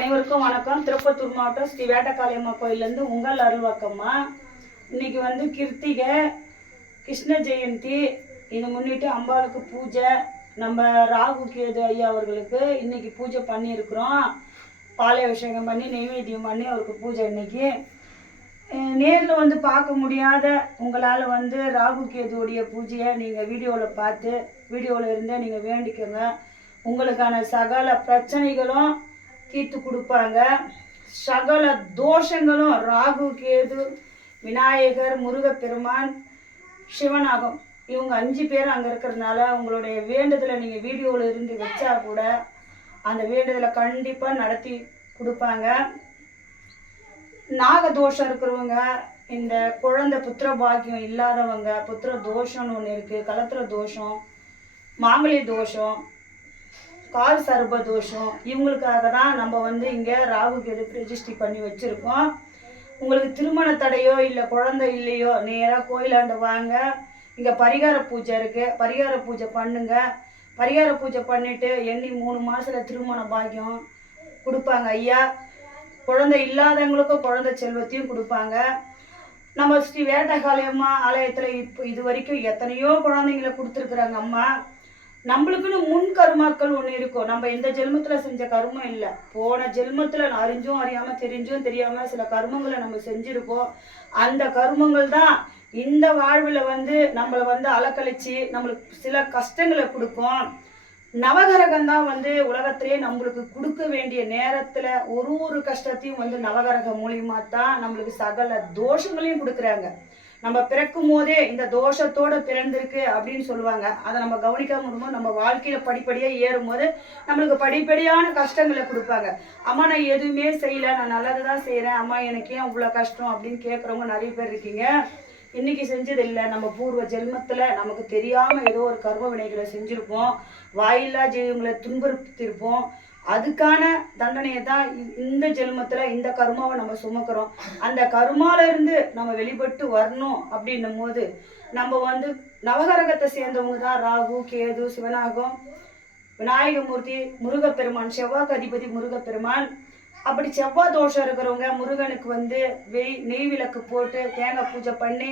அனைவருக்கும் வணக்கம். திருப்பத்தூர் மாவட்டம் ஸ்ரீ வேட்டக்காளியம்மா கோயிலேருந்து உங்கள் அருள்வாக்கம்மா. இன்னைக்கு வந்து கிருத்திகை கிருஷ்ண ஜெயந்தி. இதை முன்னிட்டு அம்பாளுக்கு பூஜை. நம்ம ராகு கேது ஐயா அவர்களுக்கு இன்னைக்கு பூஜை பண்ணியிருக்கிறோம். பாலை அபிஷேகம் பண்ணி நெய்வேத்தியம் பண்ணி அவருக்கு பூஜை. இன்னைக்கு நேரில் வந்து பார்க்க முடியாத உங்களால் வந்து ராகு கேதுவோடைய பூஜையை நீங்கள் வீடியோவில் பார்த்து வீடியோவில் இருந்தே நீங்கள் வேண்டிக்கோங்க. உங்களுக்கான சகல பிரச்சனைகளும் தீர்த்து கொடுப்பாங்க. சகல தோஷங்களும் ராகு கேது விநாயகர் முருகப்பெருமான் சிவனாகும் இவங்க 5 பேர் அங்கே இருக்கிறதுனால உங்களுடைய வேண்டுதலை நீங்கள் வீடியோவில் இருந்து வச்சா கூட அந்த வேண்டுதலை கண்டிப்பாக நடத்தி கொடுப்பாங்க. நாகதோஷம் இருக்கிறவங்க, இந்த குழந்தை புத்திர பாக்கியம் இல்லாதவங்க, புத்திர தோஷம்னு ஒன்று இருக்குது, கலத்திர தோஷம், மாங்கல்ய தோஷம், கால் சர்ப தோஷம், இவங்களுக்காக தான் நம்ம வந்து இங்கே ராகு கேது ரெஜிஸ்ட்ரி பண்ணி வச்சுருக்கோம். உங்களுக்கு திருமண தடையோ இல்லை குழந்தை இல்லையோ நேராக கோயிலாண்டு வாங்க. இங்கே பரிகார பூஜை இருக்குது, பரிகார பூஜை பண்ணுங்க. பரிகார பூஜை பண்ணிவிட்டு எண்ணி 3 மாதத்தில் திருமண பாக்கியம் கொடுப்பாங்க ஐயா. குழந்தை இல்லாதவங்களுக்கும் குழந்தை செல்வத்தையும் கொடுப்பாங்க. நம்ம ஸ்ரீ வேட்டக்காளியம்மா ஆலயத்தில் இது வரைக்கும் எத்தனையோ குழந்தைங்களை கொடுத்துருக்குறாங்க அம்மா. நம்மளுக்குன்னு முன் கருமாக்கள் ஒன்று இருக்கும். நம்ம இந்த ஜென்மத்தில் செஞ்ச கருமம் இல்லை, போன ஜென்மத்தில் அறிஞ்சும் அறியாமல் தெரிஞ்சும் தெரியாமல் சில கருமங்களை நம்ம செஞ்சுருப்போம். அந்த கருமங்கள் தான் இந்த வாழ்வில் வந்து நம்மளை வந்து அலக்கழிச்சு நம்மளுக்கு சில கஷ்டங்களை கொடுக்கும். நவகிரகம் தான் வந்து உலகத்திலே நம்மளுக்கு கொடுக்க வேண்டிய நேரத்தில் ஒரு கஷ்டத்தையும் வந்து நவகிரகம் மூலியமா தான் நம்மளுக்கு சகல தோஷங்களையும் கொடுக்குறாங்க. நம்ம பிறக்கும் போதே இந்த தோஷத்தோட பிறந்திருக்கு அப்படின்னு சொல்லுவாங்க. அதை நம்ம கவனிக்காம இருக்கும்போது நம்ம வாழ்க்கையில படிப்படியாக ஏறும்போது நம்மளுக்கு படிப்படியான கஷ்டங்களை கொடுப்பாங்க. அம்மா நான் எதுவுமே செய்யலை, நான் நல்லது தான் செய்கிறேன், அம்மா எனக்கு ஏன் இவ்வளோ கஷ்டம் அப்படின்னு கேட்குறவங்க நிறைய பேர் இருக்கீங்க. இன்னைக்கு செஞ்சது இல்லை, நம்ம பூர்வ ஜென்மத்தில் நமக்கு தெரியாமல் ஏதோ ஒரு கர்ம வினைகளை செஞ்சுருப்போம், வாயில்லா ஜீவங்களை துன்புறுத்திருப்போம். அதுக்கான தண்டனையை தான் இந்த ஜென்மத்தில் இந்த கருமாவை நம்ம சுமக்கிறோம். அந்த கருமாவிலேருந்து நம்ம வெளிப்பட்டு வரணும் அப்படின்னும் போது நம்ம வந்து நவகிரகத்தை சேர்ந்தவங்க தான் ராகு கேது சிவனாகம் விநாயகமூர்த்தி முருகப்பெருமான், செவ்வாய்க்கு அதிபதி முருகப்பெருமான். அப்படி செவ்வாய் தோஷம் இருக்கிறவங்க முருகனுக்கு வந்து நெய் விளக்கு போட்டு தேங்காய் பூஜை பண்ணி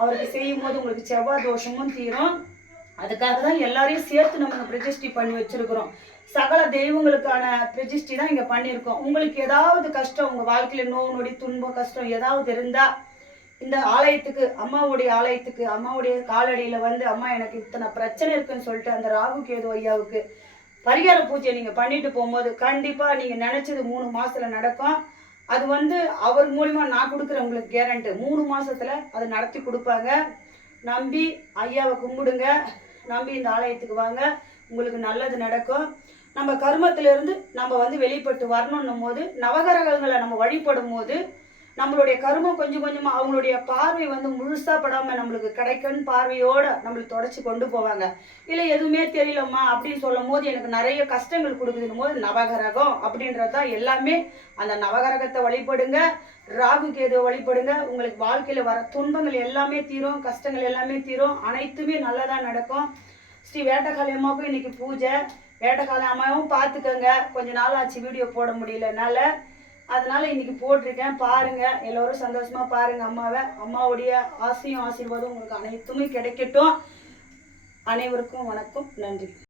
அவருக்கு செய்யும் போது உங்களுக்கு செவ்வாய் தோஷமும் தீரும். அதுக்காக தான் எல்லாரையும் சேர்த்து நம்ம பிரதிஷ்டி பண்ணி வச்சிருக்கிறோம். சகல தெய்வங்களுக்கான பிரதிஷ்டி தான் இங்கே பண்ணியிருக்கோம். உங்களுக்கு ஏதாவது கஷ்டம், உங்கள் வாழ்க்கையில் நோய் நொடி துன்பம் கஷ்டம் ஏதாவது இருந்தால் இந்த ஆலயத்துக்கு, அம்மாவுடைய ஆலயத்துக்கு, அம்மாவுடைய காலடியில் வந்து அம்மா எனக்கு இத்தனை பிரச்சனை இருக்குன்னு சொல்லிட்டு அந்த ராகு கேது ஐயாவுக்கு பரிகார பூஜை நீங்கள் பண்ணிட்டு போகும்போது கண்டிப்பாக நீங்கள் நினச்சது 3 மாதத்தில் நடக்கும். அது வந்து அவர் மூலிமா நான் கொடுக்குறேன் உங்களுக்கு கேரண்டி. 3 மாதத்தில் அது நடத்தி கொடுப்பாங்க. நம்பி ஐயாவை கும்பிடுங்க, நம்பி இந்த ஆலயத்துக்கு வாங்க, உங்களுக்கு நல்லது நடக்கும். நம்ம கர்மத்திலிருந்து நம்ம வந்து வெளிப்பட்டு வரணுன்னும் போது நவகிரகங்களை நம்ம வழிபடும் போது நம்மளுடைய கர்மம் கொஞ்சம் கொஞ்சமாக அவங்களுடைய பார்வை வந்து முழுசாக படாமல் நம்மளுக்கு கிடைக்குன்னு பார்வையோடு நம்மளுக்கு தொடச்சி கொண்டு போவாங்க. இல்லை எதுவுமே தெரியலம்மா அப்படின்னு சொல்லும் போது எனக்கு நிறைய கஷ்டங்கள் கொடுக்குதுன்னும் போது நவகிரகம் அப்படின்றது தான் எல்லாமே. அந்த நவகிரகத்தை வழிபடுங்க, ராகு கேதுவை வழிபடுங்க. உங்களுக்கு வாழ்க்கையில் வர துன்பங்கள் எல்லாமே தீரும், கஷ்டங்கள் எல்லாமே தீரும், அனைத்துமே நல்லதாக நடக்கும். ஸ்ரீ வேட்டக்காளியம்மாவுக்கும் இன்னைக்கு பூஜை. வேட்டக்காளி அம்மாவும் பார்த்துக்கோங்க. கொஞ்ச நாள் ஆச்சு வீடியோ போட முடியலனால, அதனால இன்னைக்கு போட்டிருக்கேன். பாருங்க, எல்லோரும் சந்தோஷமா பாருங்க அம்மாவை. அம்மாவுடைய ஆசையும் ஆசீர்வாதம் உங்களுக்கு அனைத்துமே கிடைக்கட்டும். அனைவருக்கும் வணக்கம், நன்றி.